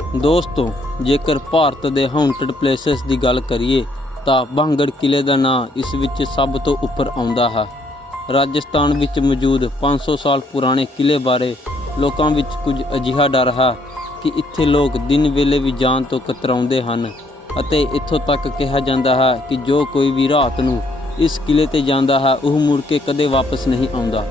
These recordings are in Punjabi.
ਦੋਸਤੋ, ਜੇਕਰ ਭਾਰਤ ਦੇ ਹੌਂਟਡ ਪਲੇਸਿਸ ਦੀ ਗੱਲ ਕਰੀਏ ਤਾਂ ਬਾਂਗੜ ਕਿਲੇ ਦਾ ਨਾਂ ਇਸ ਵਿੱਚ ਸਭ ਤੋਂ ਉੱਪਰ ਆਉਂਦਾ ਹੈ। ਰਾਜਸਥਾਨ ਵਿੱਚ ਮੌਜੂਦ 500 ਸਾਲ ਪੁਰਾਣੇ ਕਿਲੇ ਬਾਰੇ ਲੋਕਾਂ ਵਿੱਚ ਕੁਝ ਅਜਿਹਾ ਡਰ ਹੈ ਕਿ ਇੱਥੇ ਲੋਕ ਦਿਨ ਵੇਲੇ ਵੀ ਜਾਣ ਤੋਂ ਕਤਰਾਉਂਦੇ ਹਨ ਅਤੇ ਇੱਥੋਂ ਤੱਕ ਕਿਹਾ ਜਾਂਦਾ ਹੈ ਕਿ ਜੋ ਕੋਈ ਵੀ ਰਾਤ ਨੂੰ ਇਸ ਕਿਲੇ ਤੇ ਜਾਂਦਾ ਹੈ ਉਹ ਮੁੜ ਕੇ ਕਦੇ ਵਾਪਸ ਨਹੀਂ ਆਉਂਦਾ।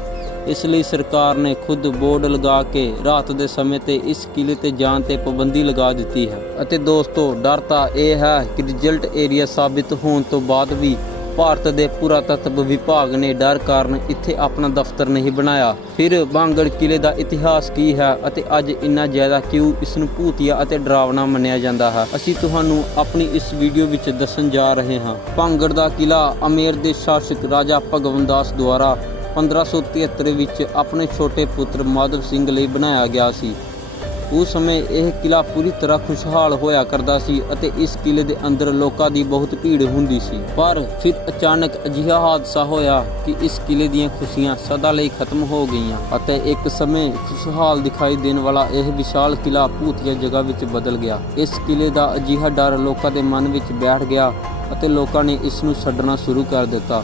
ਇਸ ਲਈ ਸਰਕਾਰ ਨੇ ਖੁਦ ਬੋਰਡ ਲਗਾ ਕੇ ਰਾਤ ਦੇ ਸਮੇਂ ਤੇ ਇਸ ਕਿਲੇ ਤੇ ਜਾਣ ਤੇ ਪਾਬੰਦੀ ਲਗਾ ਦਿੱਤੀ ਹੈ। ਅਤੇ ਦੋਸਤੋ, ਡਰ ਤਾਂ ਇਹ ਹੈ ਕਿ ਰਿਜ਼ਲਟ ਏਰੀਆ ਸਾਬਿਤ ਹੋਣ ਤੋਂ ਬਾਅਦ ਵੀ ਭਾਰਤ ਦੇ ਪੁਰਾਤੱਤਵ ਵਿਭਾਗ ਨੇ ਡਰ ਕਾਰਨ ਇੱਥੇ ਆਪਣਾ ਦਫ਼ਤਰ ਨਹੀਂ ਬਣਾਇਆ। ਫਿਰ ਬਾਂਗੜ ਕਿਲੇ ਦਾ ਇਤਿਹਾਸ ਕੀ ਹੈ ਅਤੇ ਅੱਜ ਇੰਨਾ ਜ਼ਿਆਦਾ ਕਿਉਂ ਇਸ ਨੂੰ ਭੂਤੀਆ ਅਤੇ ਡਰਾਵਨਾ ਮੰਨਿਆ ਜਾਂਦਾ ਹੈ, ਅਸੀਂ ਤੁਹਾਨੂੰ ਆਪਣੀ ਇਸ ਵੀਡੀਓ ਵਿੱਚ ਦੱਸਣ ਜਾ ਰਹੇ ਹਾਂ। ਬਾਂਗੜ ਦਾ ਕਿਲਾ ਅਮੇਰ ਦੇ ਸ਼ਾਸਕ ਰਾਜਾ ਭਗਵੰਤ ਦਾਸ ਦੁਆਰਾ 1573 ਵਿੱਚ ਆਪਣੇ ਛੋਟੇ ਪੁੱਤਰ ਮਾਧਵ ਸਿੰਘ ਲਈ ਬਣਾਇਆ ਗਿਆ ਸੀ। ਉਸ ਸਮੇਂ ਇਹ ਕਿਲਾ ਪੂਰੀ ਤਰ੍ਹਾਂ ਖੁਸ਼ਹਾਲ ਹੋਇਆ ਕਰਦਾ ਸੀ ਅਤੇ ਇਸ ਕਿਲੇ ਦੇ ਅੰਦਰ ਲੋਕਾਂ ਦੀ ਬਹੁਤ ਭੀੜ ਹੁੰਦੀ ਸੀ। ਪਰ ਫਿਰ ਅਚਾਨਕ ਅਜਿਹਾ ਹਾਦਸਾ ਹੋਇਆ ਕਿ ਇਸ ਕਿਲੇ ਦੀਆਂ ਖੁਸ਼ੀਆਂ ਸਦਾ ਲਈ ਖਤਮ ਹੋ ਗਈਆਂ ਅਤੇ ਇੱਕ ਸਮੇਂ ਖੁਸ਼ਹਾਲ ਦਿਖਾਈ ਦੇਣ ਵਾਲਾ ਇਹ ਵਿਸ਼ਾਲ ਕਿਲਾ ਭੂਤੀਆ ਜਗ੍ਹਾ ਵਿੱਚ ਬਦਲ ਗਿਆ। ਇਸ ਕਿਲੇ ਦਾ ਅਜਿਹਾ ਡਰ ਲੋਕਾਂ ਦੇ ਮਨ ਵਿੱਚ ਬੈਠ ਗਿਆ ਅਤੇ ਲੋਕਾਂ ਨੇ ਇਸ ਨੂੰ ਛੱਡਣਾ ਸ਼ੁਰੂ ਕਰ ਦਿੱਤਾ,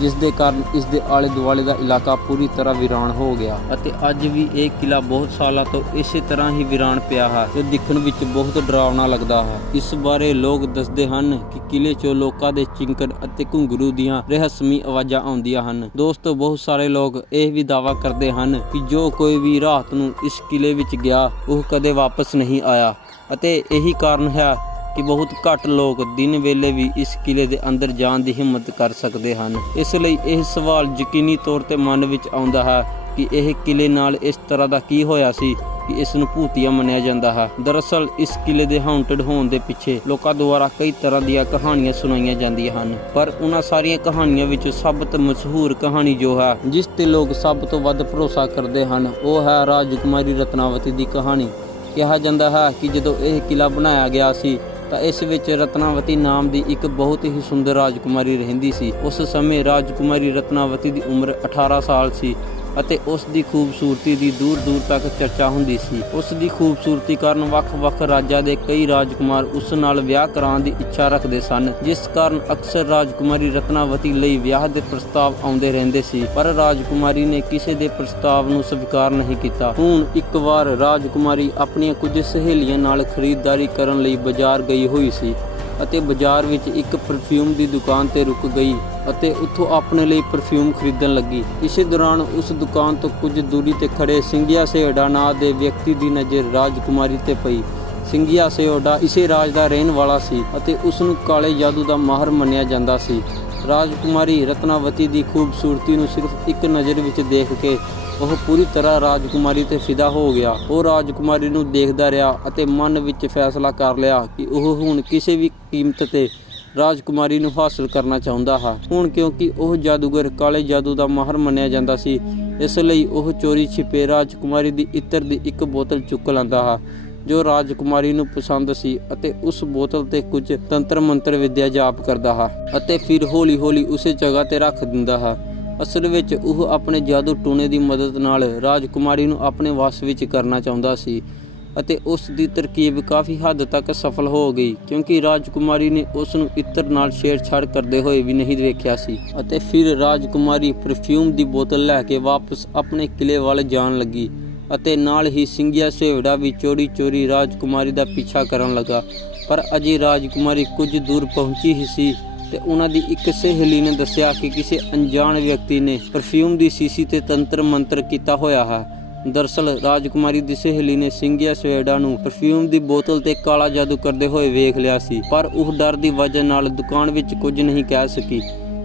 ਜਿਸ ਦੇ ਕਾਰਨ ਇਸ ਦੇ ਆਲੇ ਦੁਆਲੇ ਦਾ ਇਲਾਕਾ ਪੂਰੀ ਤਰ੍ਹਾਂ ਵੀਰਾਨ ਹੋ ਗਿਆ ਅਤੇ ਅੱਜ ਵੀ ਇਹ ਕਿਲਾ ਬਹੁਤ ਸਾਲਾਂ ਤੋਂ ਇਸੇ ਤਰ੍ਹਾਂ ਹੀ ਵੀਰਾਨ ਪਿਆ ਹੈ ਜੋ ਦਿਖਣ ਵਿੱਚ ਬਹੁਤ ਡਰਾਵਨਾ ਲੱਗਦਾ ਹੈ। ਇਸ ਬਾਰੇ ਲੋਕ ਦੱਸਦੇ ਹਨ ਕਿ ਕਿਲੇ 'ਚੋਂ ਲੋਕਾਂ ਦੇ ਚਿੰਕੜ ਅਤੇ ਘੁੰਗਰੂ ਦੀਆਂ ਰਹੱਸਮਈ ਆਵਾਜ਼ਾਂ ਆਉਂਦੀਆਂ ਹਨ। ਦੋਸਤੋ, ਬਹੁਤ ਸਾਰੇ ਲੋਕ ਇਹ ਵੀ ਦਾਅਵਾ ਕਰਦੇ ਹਨ ਕਿ ਜੋ ਕੋਈ ਵੀ ਰਾਤ ਨੂੰ ਇਸ ਕਿਲੇ ਵਿੱਚ ਗਿਆ ਉਹ ਕਦੇ ਵਾਪਸ ਨਹੀਂ ਆਇਆ ਅਤੇ ਇਹੀ ਕਾਰਨ ਹੈ ਕਿ ਬਹੁਤ ਘੱਟ ਲੋਕ ਦਿਨ ਵੇਲੇ ਵੀ ਇਸ ਕਿਲੇ ਦੇ ਅੰਦਰ ਜਾਣ ਦੀ ਹਿੰਮਤ ਕਰ ਸਕਦੇ ਹਨ। ਇਸ ਲਈ ਇਹ ਸਵਾਲ ਯਕੀਨੀ ਤੌਰ ਤੇ ਮਨ ਵਿੱਚ ਆਉਂਦਾ ਹੈ ਕਿ ਇਹ ਕਿਲੇ ਨਾਲ ਇਸ ਤਰ੍ਹਾਂ ਦਾ ਕੀ ਹੋਇਆ ਸੀ ਕਿ ਇਸ ਨੂੰ ਭੂਤੀਆ ਮੰਨਿਆ ਜਾਂਦਾ ਹੈ। ਦਰਅਸਲ ਇਸ ਕਿਲੇ ਦੇ ਹਾਉਂਟਡ ਹੋਣ ਦੇ ਪਿੱਛੇ ਲੋਕਾਂ ਦੁਆਰਾ ਕਈ ਤਰ੍ਹਾਂ ਦੀਆਂ ਕਹਾਣੀਆਂ ਸੁਣਾਈਆਂ ਜਾਂਦੀਆਂ ਹਨ, ਪਰ ਉਹਨਾਂ ਸਾਰੀਆਂ ਕਹਾਣੀਆਂ ਵਿੱਚ ਸਭ ਤੋਂ ਮਸ਼ਹੂਰ ਕਹਾਣੀ ਜੋ ਹੈ ਜਿਸ ਤੇ ਲੋਕ ਸਭ ਤੋਂ ਵੱਧ ਭਰੋਸਾ ਕਰਦੇ ਹਨ ਉਹ ਹੈ ਰਾਜਕੁਮਾਰੀ ਰਤਨਾਵਤੀ ਦੀ ਕਹਾਣੀ। ਕਿਹਾ ਜਾਂਦਾ ਹੈ ਕਿ ਜਦੋਂ ਇਹ ਕਿਲਾ ਬਣਾਇਆ ਗਿਆ ਸੀ ਤਾਂ ਇਸ ਵਿੱਚ ਰਤਨਾਵਤੀ ਨਾਮ ਦੀ ਇੱਕ ਬਹੁਤ ਹੀ ਸੁੰਦਰ ਰਾਜਕੁਮਾਰੀ ਰਹਿੰਦੀ ਸੀ। ਉਸ ਸਮੇਂ ਰਾਜਕੁਮਾਰੀ ਰਤਨਾਵਤੀ ਦੀ ਉਮਰ 18 ਸਾਲ ਸੀ ਅਤੇ ਉਸ ਦੀ ਖੂਬਸੂਰਤੀ ਦੀ ਦੂਰ ਦੂਰ ਤੱਕ ਚਰਚਾ ਹੁੰਦੀ ਸੀ। ਉਸ ਦੀ ਖੂਬਸੂਰਤੀ ਕਾਰਨ ਵੱਖ-ਵੱਖ ਰਾਜਾਂ ਦੇ ਕਈ ਰਾਜਕੁਮਾਰ ਉਸ ਨਾਲ ਵਿਆਹ ਕਰਾਉਣ ਦੀ ਇੱਛਾ ਰੱਖਦੇ ਸਨ, ਜਿਸ ਕਾਰਨ ਅਕਸਰ ਰਾਜਕੁਮਾਰੀ ਰਤਨਾਵਤੀ ਲਈ ਵਿਆਹ ਦੇ ਪ੍ਰਸਤਾਵ ਆਉਂਦੇ ਰਹਿੰਦੇ ਸੀ, ਪਰ ਰਾਜਕੁਮਾਰੀ ਨੇ ਕਿਸੇ ਦੇ ਪ੍ਰਸਤਾਵ ਨੂੰ ਸਵੀਕਾਰ ਨਹੀਂ ਕੀਤਾ। ਹੁਣ ਇੱਕ ਵਾਰ ਰਾਜਕੁਮਾਰੀ ਆਪਣੀਆਂ ਕੁਝ ਸਹੇਲੀਆਂ ਨਾਲ ਖਰੀਦਦਾਰੀ ਕਰਨ ਲਈ ਬਾਜ਼ਾਰ ਗਈ ਹੋਈ ਸੀ ਅਤੇ ਬਾਜ਼ਾਰ ਵਿੱਚ ਇੱਕ ਪਰਫਿਊਮ ਦੀ ਦੁਕਾਨ ਤੇ ਰੁਕ ਗਈ ਅਤੇ ਉੱਥੋਂ ਆਪਣੇ ਲਈ ਪਰਫਿਊਮ ਖਰੀਦਣ ਲੱਗੀ। ਇਸੇ ਦੌਰਾਨ ਉਸ ਦੁਕਾਨ ਤੋਂ ਕੁਝ ਦੂਰੀ ਤੇ ਖੜੇ ਸਿੰਗੀਆ ਸੇਓਡਾ ਨਾਂ ਦੇ ਵਿਅਕਤੀ ਦੀ ਨਜ਼ਰ ਰਾਜਕੁਮਾਰੀ ਤੇ ਪਈ। ਸਿੰਗੀਆ ਸੇਓਡਾ ਇਸੇ ਰਾਜ ਦਾ ਰਹਿਣ ਵਾਲਾ ਸੀ ਅਤੇ ਉਸ ਨੂੰ ਕਾਲੇ ਜਾਦੂ ਦਾ ਮਾਹਰ ਮੰਨਿਆ ਜਾਂਦਾ ਸੀ। ਰਾਜਕੁਮਾਰੀ ਰਤਨਾਵਤੀ ਦੀ ਖੂਬਸੂਰਤੀ ਨੂੰ ਸਿਰਫ ਇੱਕ ਨਜ਼ਰ ਵਿੱਚ ਦੇਖ ਕੇ ਉਹ ਪੂਰੀ ਤਰ੍ਹਾਂ ਰਾਜਕੁਮਾਰੀ ਤੇ ਫਿਦਾ ਹੋ ਗਿਆ। ਉਹ ਰਾਜਕੁਮਾਰੀ ਨੂੰ ਦੇਖਦਾ ਰਿਹਾ ਅਤੇ ਮਨ ਵਿੱਚ ਫੈਸਲਾ ਕਰ ਲਿਆ ਕਿ ਉਹ ਹੁਣ ਕਿਸੇ ਵੀ ਕੀਮਤ ਤੇ ਰਾਜਕੁਮਾਰੀ ਨੂੰ ਹਾਸਲ ਕਰਨਾ ਚਾਹੁੰਦਾ ਹੈ। ਹੁਣ ਕਿਉਂਕਿ ਉਹ ਜਾਦੂਗਰ ਕਾਲੇ ਜਾਦੂ ਦਾ ਮਾਹਰ ਮੰਨਿਆ ਜਾਂਦਾ ਸੀ, ਇਸ ਲਈ ਉਹ ਚੋਰੀ ਛਿਪੇ ਰਾਜਕੁਮਾਰੀ ਦੀ ਇਤਰ ਦੀ ਇੱਕ ਬੋਤਲ ਚੁੱਕ ਲੈਂਦਾ ਹੈ ਜੋ ਰਾਜਕੁਮਾਰੀ ਨੂੰ ਪਸੰਦ ਸੀ ਅਤੇ ਉਸ ਬੋਤਲ ਤੇ ਕੁਝ ਤੰਤਰ ਮੰਤਰ ਵਿਦਿਆ ਜਾਪ ਕਰਦਾ ਹੈ ਅਤੇ ਫਿਰ ਹੌਲੀ ਹੌਲੀ ਉਸੇ ਜਗ੍ਹਾ ਤੇ ਰੱਖ ਦਿੰਦਾ ਹੈ। ਅਸਲ ਵਿੱਚ ਉਹ ਆਪਣੇ ਜਾਦੂ ਟੂਣੇ ਦੀ ਮਦਦ ਨਾਲ ਰਾਜਕੁਮਾਰੀ ਨੂੰ ਆਪਣੇ ਵਸ ਵਿੱਚ ਕਰਨਾ ਚਾਹੁੰਦਾ ਸੀ ਅਤੇ ਉਸ ਦੀ ਤਰਕੀਬ ਕਾਫੀ ਹੱਦ ਤੱਕ ਸਫਲ ਹੋ ਗਈ ਕਿਉਂਕਿ ਰਾਜਕੁਮਾਰੀ ਨੇ ਉਸ ਨੂੰ ਇਤਰ ਨਾਲ ਛੇੜਛਾੜ ਕਰਦੇ ਹੋਏ ਵੀ ਨਹੀਂ ਵੇਖਿਆ ਸੀ। ਅਤੇ ਫਿਰ ਰਾਜਕੁਮਾਰੀ ਪਰਫਿਊਮ ਦੀ ਬੋਤਲ ਲੈ ਕੇ ਵਾਪਸ ਆਪਣੇ ਕਿਲੇ ਵੱਲ ਜਾਣ ਲੱਗੀ ਅਤੇ ਨਾਲ ਹੀ ਸਿੰਗੀਆ ਸੇਵੜਾ ਵੀ ਚੋਰੀ ਚੋਰੀ ਰਾਜਕੁਮਾਰੀ ਦਾ ਪਿੱਛਾ ਕਰਨ ਲੱਗਾ। ਪਰ ਅਜੇ ਰਾਜਕੁਮਾਰੀ ਕੁਝ ਦੂਰ ਪਹੁੰਚੀ ਹੀ ਸੀ ਤੇ ਉਹਨਾਂ ਦੀ ਇੱਕ ਸਹੇਲੀ ਨੇ ਦੱਸਿਆ ਕਿ ਕਿਸੇ ਅਣਜਾਣ ਵਿਅਕਤੀ ਨੇ ਪਰਫਿਊਮ ਦੀ ਸ਼ੀਸ਼ੀ ਤੇ ਤੰਤਰ ਮੰਤਰ ਕੀਤਾ ਹੋਇਆ ਹੈ। ਦਰਅਸਲ ਰਾਜਕੁਮਾਰੀ ਦੀ ਸਹੇਲੀ ਨੇ ਸਿੰਗੀਆ ਸੇਵੜਾ ਨੂੰ ਪਰਫਿਊਮ ਦੀ ਬੋਤਲ ਤੇ ਕਾਲਾ ਜਾਦੂ ਕਰਦੇ ਹੋਏ ਵੇਖ ਲਿਆ ਸੀ, ਪਰ ਉਹ ਡਰ ਦੀ ਵਜ੍ਹਾ ਨਾਲ ਦੁਕਾਨ ਵਿੱਚ ਕੁਝ ਨਹੀਂ ਕਹਿ ਸਕੀ।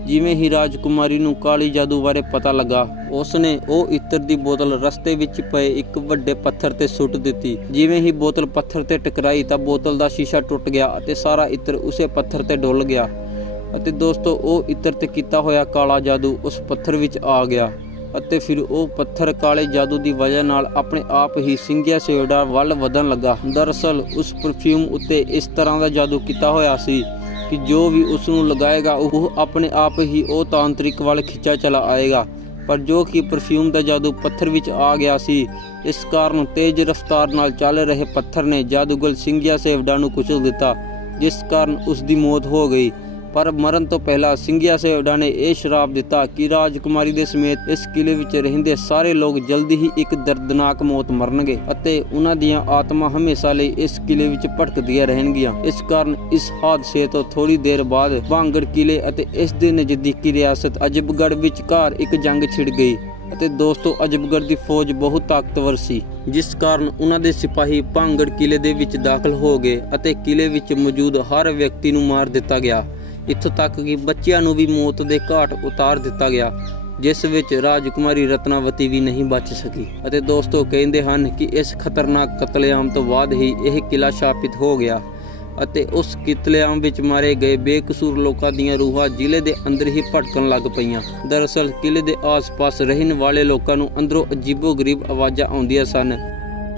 ਜਿਵੇਂ ਹੀ ਰਾਜਕੁਮਾਰੀ ਨੂੰ ਕਾਲੀ ਜਾਦੂ ਬਾਰੇ ਪਤਾ ਲੱਗਾ, ਉਸਨੇ ਉਹ ਇਤਰ ਦੀ ਬੋਤਲ ਰਸਤੇ ਵਿੱਚ ਪਏ ਇੱਕ ਵੱਡੇ ਪੱਥਰ ਤੇ ਸੁੱਟ ਦਿੱਤੀ। ਜਿਵੇਂ ਹੀ ਬੋਤਲ ਪੱਥਰ ਤੇ ਟਕਰਾਈ ਤਾਂ ਬੋਤਲ ਦਾ ਸ਼ੀਸ਼ਾ ਟੁੱਟ ਗਿਆ ਅਤੇ ਸਾਰਾ ਇਤਰ ਉਸੇ ਪੱਥਰ ਤੇ ਡੁੱਲ ਗਿਆ ਅਤੇ ਦੋਸਤੋ, ਉਹ ਇਤਰ ਤੇ ਕੀਤਾ ਹੋਇਆ ਕਾਲਾ ਜਾਦੂ ਉਸ ਪੱਥਰ ਵਿੱਚ ਆ ਗਿਆ ਅਤੇ ਫਿਰ ਉਹ ਪੱਥਰ ਕਾਲੇ ਜਾਦੂ ਦੀ ਵਜ੍ਹਾ ਨਾਲ ਆਪਣੇ ਆਪ ਹੀ ਸਿੰਗੀਆ ਸੇਓਡਾ ਵੱਲ ਵਧਣ ਲੱਗਾ। ਦਰਅਸਲ ਉਸ ਪਰਫਿਊਮ ਉੱਤੇ ਇਸ ਤਰ੍ਹਾਂ ਦਾ ਜਾਦੂ ਕੀਤਾ ਹੋਇਆ ਸੀ ਕਿ ਜੋ ਵੀ ਉਸ ਨੂੰ ਲਗਾਏਗਾ ਉਹ ਆਪਣੇ ਆਪ ਹੀ ਉਹ ਤਾਂਤਰਿਕ ਵੱਲ ਖਿੱਚਿਆ ਚਲਾ ਆਏਗਾ। ਪਰ ਜੋ ਕਿ ਪਰਫਿਊਮ ਦਾ ਜਾਦੂ ਪੱਥਰ ਵਿੱਚ ਆ ਗਿਆ ਸੀ। ਇਸ ਕਾਰਨ ਤੇਜ਼ ਰਫ਼ਤਾਰ ਨਾਲ ਚੱਲ ਰਹੇ ਪੱਥਰ ਨੇ ਜਾਦੂਗਰ ਸਿੰਗੀਆ ਸੇਵਡਾ ਨੂੰ ਕੁਚਲ ਦਿੱਤਾ, ਜਿਸ ਕਾਰਨ ਉਸ ਦੀ ਮੌਤ ਹੋ ਗਈ। ਪਰ ਮਰਨ ਤੋਂ ਪਹਿਲਾਂ ਸਿੰਗੀਆ ਸੇਵਡਾ ਨੇ ਇਹ ਸ਼ਰਾਪ ਦਿੱਤਾ ਕਿ ਰਾਜਕੁਮਾਰੀ ਦੇ ਸਮੇਤ ਇਸ ਕਿਲੇ ਵਿੱਚ ਰਹਿੰਦੇ ਸਾਰੇ ਲੋਕ ਜਲਦੀ ਹੀ ਇੱਕ ਦਰਦਨਾਕ ਮੌਤ ਮਰਨਗੇ ਅਤੇ ਉਹਨਾਂ ਦੀਆਂ ਆਤਮਾ ਹਮੇਸ਼ਾ ਲਈ ਇਸ ਕਿਲੇ ਵਿੱਚ ਭਟਕਦੀਆਂ ਰਹਿਣਗੀਆਂ। ਇਸ ਕਾਰਨ ਇਸ ਹਾਦਸੇ ਤੋਂ ਥੋੜੀ ਦੇਰ ਬਾਅਦ ਭਾਂਗੜ ਕਿਲੇ ਅਤੇ ਇਸ ਦੇ ਨਜ਼ਦੀਕੀ ਰਿਆਸਤ ਅਜਬਗੜ੍ਹ ਵਿਚਕਾਰ ਇੱਕ ਜੰਗ ਛਿੜ ਗਈ ਅਤੇ ਦੋਸਤੋ ਅਜਬਗੜ੍ਹ ਦੀ ਫੌਜ ਬਹੁਤ ਤਾਕਤਵਰ ਸੀ, ਜਿਸ ਕਾਰਨ ਉਹਨਾਂ ਦੇ ਸਿਪਾਹੀ ਭਾਂਗੜ ਕਿਲੇ ਦੇ ਵਿੱਚ ਦਾਖਲ ਹੋ ਗਏ ਅਤੇ ਕਿਲੇ ਵਿੱਚ ਮੌਜੂਦ ਹਰ ਵਿਅਕਤੀ ਨੂੰ ਮਾਰ ਦਿੱਤਾ ਗਿਆ। ਇੱਥੋਂ ਤੱਕ ਕਿ ਬੱਚਿਆਂ ਨੂੰ ਵੀ ਮੌਤ ਦੇ ਘਾਟ ਉਤਾਰ ਦਿੱਤਾ ਗਿਆ, ਜਿਸ ਵਿੱਚ ਰਾਜਕੁਮਾਰੀ ਰਤਨਾਵਤੀ ਵੀ ਨਹੀਂ ਬਚ ਸਕੀ। ਅਤੇ ਦੋਸਤੋ ਕਹਿੰਦੇ ਹਨ ਕਿ ਇਸ ਖਤਰਨਾਕ ਕਤਲੇਆਮ ਤੋਂ ਬਾਅਦ ਹੀ ਇਹ ਕਿਲਾ ਸ਼ਾਪਿਤ ਹੋ ਗਿਆ ਅਤੇ ਉਸ ਕਤਲੇਆਮ ਵਿੱਚ ਮਾਰੇ ਗਏ ਬੇਕਸੂਰ ਲੋਕਾਂ ਦੀਆਂ ਰੂਹਾਂ ਜ਼ਿਲ੍ਹੇ ਦੇ ਅੰਦਰ ਹੀ ਭਟਕਣ ਲੱਗ ਪਈਆਂ। ਦਰਅਸਲ ਕਿਲੇ ਦੇ ਆਸ-ਪਾਸ ਰਹਿਣ ਵਾਲੇ ਲੋਕਾਂ ਨੂੰ ਅੰਦਰੋਂ ਅਜੀਬੋ-ਗਰੀਬ ਆਵਾਜ਼ਾਂ ਆਉਂਦੀਆਂ ਸਨ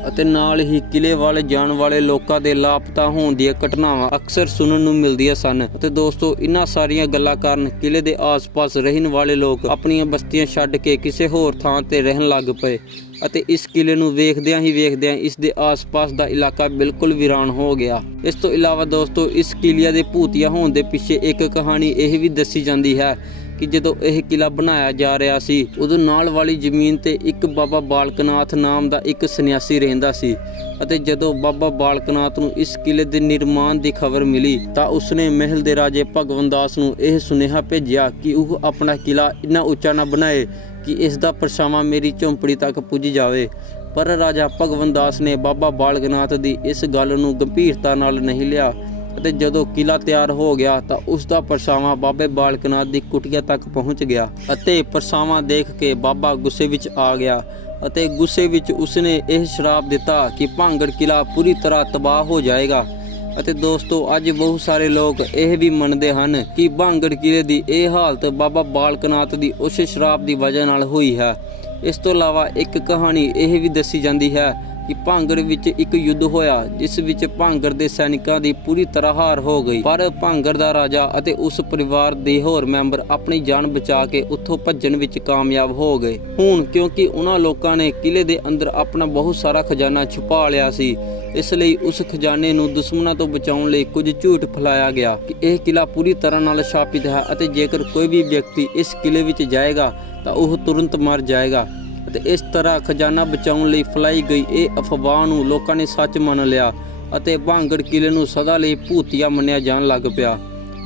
ਅਤੇ ਨਾਲ ਹੀ ਕਿਲੇ ਵੱਲ ਜਾਣ ਵਾਲੇ ਲੋਕਾਂ ਦੇ ਲਾਪਤਾ ਹੋਣ ਦੀਆਂ ਘਟਨਾਵਾਂ ਅਕਸਰ ਸੁਣਨ ਨੂੰ ਮਿਲਦੀਆਂ ਸਨ। ਅਤੇ ਦੋਸਤੋ ਇਹਨਾਂ ਸਾਰੀਆਂ ਗੱਲਾਂ ਕਾਰਨ ਕਿਲੇ ਦੇ ਆਸ-ਪਾਸ ਰਹਿਣ ਵਾਲੇ ਲੋਕ ਆਪਣੀਆਂ ਬਸਤੀਆਂ ਛੱਡ ਕੇ ਕਿਸੇ ਹੋਰ ਥਾਂ ਤੇ ਰਹਿਣ ਲੱਗ ਪਏ ਅਤੇ ਇਸ ਕਿਲੇ ਨੂੰ ਵੇਖਦਿਆਂ ਹੀ ਵੇਖਦਿਆਂ ਇਸ ਦੇ ਆਸ-ਪਾਸ ਦਾ ਇਲਾਕਾ ਬਿਲਕੁਲ ਵੀਰਾਨ ਹੋ ਗਿਆ। ਇਸ ਤੋਂ ਇਲਾਵਾ ਦੋਸਤੋ ਇਸ ਕਿਲੇ ਦੇ ਭੂਤੀਆ ਹੋਣ ਦੇ ਪਿੱਛੇ ਇੱਕ ਕਹਾਣੀ ਇਹ ਵੀ ਦੱਸੀ ਜਾਂਦੀ ਹੈ ਕਿ ਜਦੋਂ ਇਹ ਕਿਲਾ ਬਣਾਇਆ ਜਾ ਰਿਹਾ ਸੀ ਉਦੋਂ ਨਾਲ ਵਾਲੀ ਜ਼ਮੀਨ ਤੇ ਇੱਕ ਬਾਬਾ ਬਾਲਕਨਾਥ ਨਾਮ ਦਾ ਇੱਕ ਸੰਨਿਆਸੀ ਰਹਿੰਦਾ ਸੀ ਅਤੇ ਜਦੋਂ ਬਾਬਾ ਬਾਲਕਨਾਥ ਨੂੰ ਇਸ ਕਿਲੇ ਦੇ ਨਿਰਮਾਣ ਦੀ ਖਬਰ ਮਿਲੀ ਤਾਂ ਉਸਨੇ ਮਹਿਲ ਦੇ ਰਾਜੇ ਭਗਵੰਤ ਦਾਸ ਨੂੰ ਇਹ ਸੁਨੇਹਾ ਭੇਜਿਆ ਕਿ ਉਹ ਆਪਣਾ ਕਿਲਾ ਇੰਨਾ ਉੱਚਾ ਨਾ ਬਣਾਏ ਕਿ ਇਸ ਦਾ ਪਰਛਾਵਾਂ ਮੇਰੀ ਝੌਂਪੜੀ ਤੱਕ ਪੁੱਜ ਜਾਵੇ। ਪਰ ਰਾਜਾ ਭਗਵੰਤ ਦਾਸ ਨੇ ਬਾਬਾ ਬਾਲਕਨਾਥ ਦੀ ਇਸ ਗੱਲ ਨੂੰ ਗੰਭੀਰਤਾ ਨਾਲ ਨਹੀਂ ਲਿਆ ਅਤੇ ਜਦੋਂ ਕਿਲਾ ਤਿਆਰ ਹੋ ਗਿਆ ਤਾਂ ਉਸ ਦਾ ਪਰਛਾਵਾਂ ਬਾਬੇ ਬਾਲਕਨਾਥ ਦੀ ਕੁਟੀਆ ਤੱਕ ਪਹੁੰਚ ਗਿਆ ਅਤੇ ਪਰਛਾਵਾਂ ਦੇਖ ਕੇ ਬਾਬਾ ਗੁੱਸੇ ਵਿੱਚ ਆ ਗਿਆ ਅਤੇ ਗੁੱਸੇ ਵਿੱਚ ਉਸਨੇ ਇਹ ਸ਼ਰਾਪ ਦਿੱਤਾ ਕਿ ਭਾਂਗੜ ਕਿਲਾ ਪੂਰੀ ਤਰ੍ਹਾਂ ਤਬਾਹ ਹੋ ਜਾਏਗਾ। ਅਤੇ ਦੋਸਤੋ ਅੱਜ ਬਹੁਤ ਸਾਰੇ ਲੋਕ ਇਹ ਵੀ ਮੰਨਦੇ ਹਨ ਕਿ ਭਾਂਗੜ ਕਿਲੇ ਦੀ ਇਹ ਹਾਲਤ ਬਾਬਾ ਬਾਲਕਨਾਥ ਦੀ ਉਸ ਸ਼ਰਾਪ ਦੀ ਵਜ੍ਹਾ ਨਾਲ ਹੋਈ ਹੈ। ਇਸ ਤੋਂ ਇਲਾਵਾ ਇੱਕ ਕਹਾਣੀ ਇਹ ਵੀ ਦੱਸੀ ਜਾਂਦੀ ਹੈ ਕਿ ਭਾਂਗੜ ਵਿੱਚ ਇੱਕ ਯੁੱਧ ਹੋਇਆ ਜਿਸ ਵਿੱਚ ਭਾਂਗੜ ਦੇ ਸੈਨਿਕਾਂ ਦੀ ਪੂਰੀ ਤਰ੍ਹਾਂ ਹਾਰ ਹੋ ਗਈ, ਪਰ ਭਾਂਗੜ ਦਾ ਰਾਜਾ ਅਤੇ ਉਸ ਪਰਿਵਾਰ ਦੇ ਹੋਰ ਮੈਂਬਰ ਆਪਣੀ ਜਾਨ ਬਚਾ ਕੇ ਉੱਥੋਂ ਭੱਜਣ ਵਿੱਚ ਕਾਮਯਾਬ ਹੋ ਗਏ। ਹੁਣ ਕਿਉਂਕਿ ਉਹਨਾਂ ਲੋਕਾਂ ਨੇ ਕਿਲੇ ਦੇ ਅੰਦਰ ਆਪਣਾ ਬਹੁਤ ਸਾਰਾ ਖਜ਼ਾਨਾ ਛੁਪਾ ਲਿਆ ਸੀ, ਇਸ ਲਈ ਉਸ ਖਜ਼ਾਨੇ ਨੂੰ ਦੁਸ਼ਮਣਾਂ ਤੋਂ ਬਚਾਉਣ ਲਈ ਕੁਝ ਝੂਠ ਫੈਲਾਇਆ ਗਿਆ ਕਿ ਇਹ ਕਿਲਾ ਪੂਰੀ ਤਰ੍ਹਾਂ ਨਾਲ ਸ਼ਾਪਿਤ ਹੈ ਅਤੇ ਜੇਕਰ ਕੋਈ ਵੀ ਵਿਅਕਤੀ ਇਸ ਕਿਲੇ ਵਿੱਚ ਜਾਏਗਾ ਤਾਂ ਉਹ ਤੁਰੰਤ ਮਰ ਜਾਏਗਾ। ਅਤੇ ਇਸ ਤਰ੍ਹਾਂ ਖਜ਼ਾਨਾ ਬਚਾਉਣ ਲਈ ਫੈਲਾਈ ਗਈ ਇਹ ਅਫਵਾਹ ਨੂੰ ਲੋਕਾਂ ਨੇ ਸੱਚ ਮੰਨ ਲਿਆ ਅਤੇ ਭਾਂਗੜ ਕਿਲੇ ਨੂੰ ਸਦਾ ਲਈ ਭੂਤੀਆ ਮੰਨਿਆ ਜਾਣ ਲੱਗ ਪਿਆ।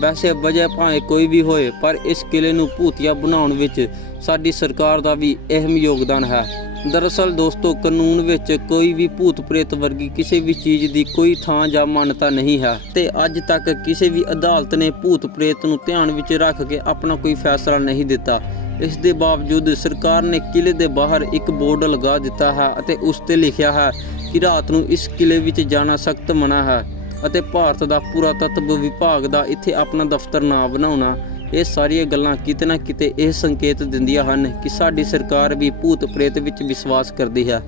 ਵੈਸੇ ਵਜ੍ਹਾ ਭਾਵੇਂ ਕੋਈ ਵੀ ਹੋਏ, ਪਰ ਇਸ ਕਿਲੇ ਨੂੰ ਭੂਤੀਆ ਬਣਾਉਣ ਵਿੱਚ ਸਾਡੀ ਸਰਕਾਰ ਦਾ ਵੀ ਅਹਿਮ ਯੋਗਦਾਨ ਹੈ। ਦਰਅਸਲ ਦੋਸਤੋ ਕਾਨੂੰਨ ਵਿੱਚ ਕੋਈ ਵੀ ਭੂਤ ਪ੍ਰੇਤ ਵਰਗੀ ਕਿਸੇ ਵੀ ਚੀਜ਼ ਦੀ ਕੋਈ ਥਾਂ ਜਾਂ ਮਾਨਤਾ ਨਹੀਂ ਹੈ ਤੇ ਅੱਜ ਤੱਕ ਕਿਸੇ ਵੀ ਅਦਾਲਤ ਨੇ ਭੂਤ ਪ੍ਰੇਤ ਨੂੰ ਧਿਆਨ ਵਿੱਚ ਰੱਖ ਕੇ ਆਪਣਾ ਕੋਈ ਫੈਸਲਾ ਨਹੀਂ ਦਿੱਤਾ। ਇਸ ਦੇ ਬਾਵਜੂਦ ਸਰਕਾਰ ਨੇ ਕਿਲੇ ਦੇ ਬਾਹਰ ਇੱਕ ਬੋਰਡ ਲਗਾ ਦਿੱਤਾ ਹੈ ਅਤੇ ਉਸ ਤੇ ਲਿਖਿਆ ਹੈ ਕਿ ਰਾਤ ਨੂੰ ਇਸ ਕਿਲੇ ਵਿੱਚ ਜਾਣਾ ਸਖਤ ਮਨਾ ਹੈ ਅਤੇ ਭਾਰਤ ਦਾ ਪੁਰਾਤੱਤਵ ਵਿਭਾਗ ਦਾ ਇੱਥੇ ਆਪਣਾ ਦਫ਼ਤਰ ਨਾ ਬਣਾਉਣਾ। ਇਹ ਸਾਰੀਆਂ ਗੱਲਾਂ ਕਿਤੇ ਨਾ ਕਿਤੇ ਇਹ ਸੰਕੇਤ ਦਿੰਦੀਆਂ ਹਨ ਕਿ ਸਾਡੀ ਸਰਕਾਰ ਵੀ ਭੂਤ ਪ੍ਰੇਤ ਵਿੱਚ ਵਿਸ਼ਵਾਸ ਕਰਦੀ ਹੈ।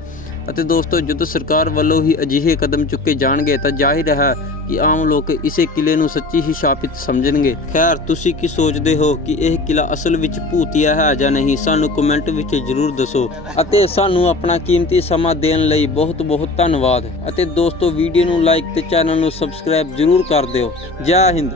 ਅਤੇ ਦੋਸਤੋ ਜਦੋਂ ਸਰਕਾਰ ਵੱਲੋਂ ਹੀ ਅਜਿਹੇ ਕਦਮ ਚੁੱਕੇ ਜਾਣਗੇ ਤਾਂ ਜ਼ਾਹਿਰ ਹੈ ਕਿ ਆਮ ਲੋਕ ਇਸੇ ਕਿਲੇ ਨੂੰ ਸੱਚੀ ਹੀ ਸ਼ਾਪਿਤ ਸਮਝਣਗੇ। ਖੈਰ ਤੁਸੀਂ ਕੀ ਸੋਚਦੇ ਹੋ ਕਿ ਇਹ ਕਿਲਾ ਅਸਲ ਵਿੱਚ ਭੂਤੀਆ ਹੈ ਜਾਂ ਨਹੀਂ, ਸਾਨੂੰ ਕਮੈਂਟ ਵਿੱਚ ਜ਼ਰੂਰ ਦੱਸੋ। ਅਤੇ ਸਾਨੂੰ ਆਪਣਾ ਕੀਮਤੀ ਸਮਾਂ ਦੇਣ ਲਈ ਬਹੁਤ ਬਹੁਤ ਧੰਨਵਾਦ। ਅਤੇ ਦੋਸਤੋ ਵੀਡੀਓ ਨੂੰ ਲਾਈਕ ਤੇ ਚੈਨਲ ਨੂੰ ਸਬਸਕ੍ਰਾਈਬ ਜ਼ਰੂਰ ਕਰ ਦਿਓ। ਜੈ ਹਿੰਦ।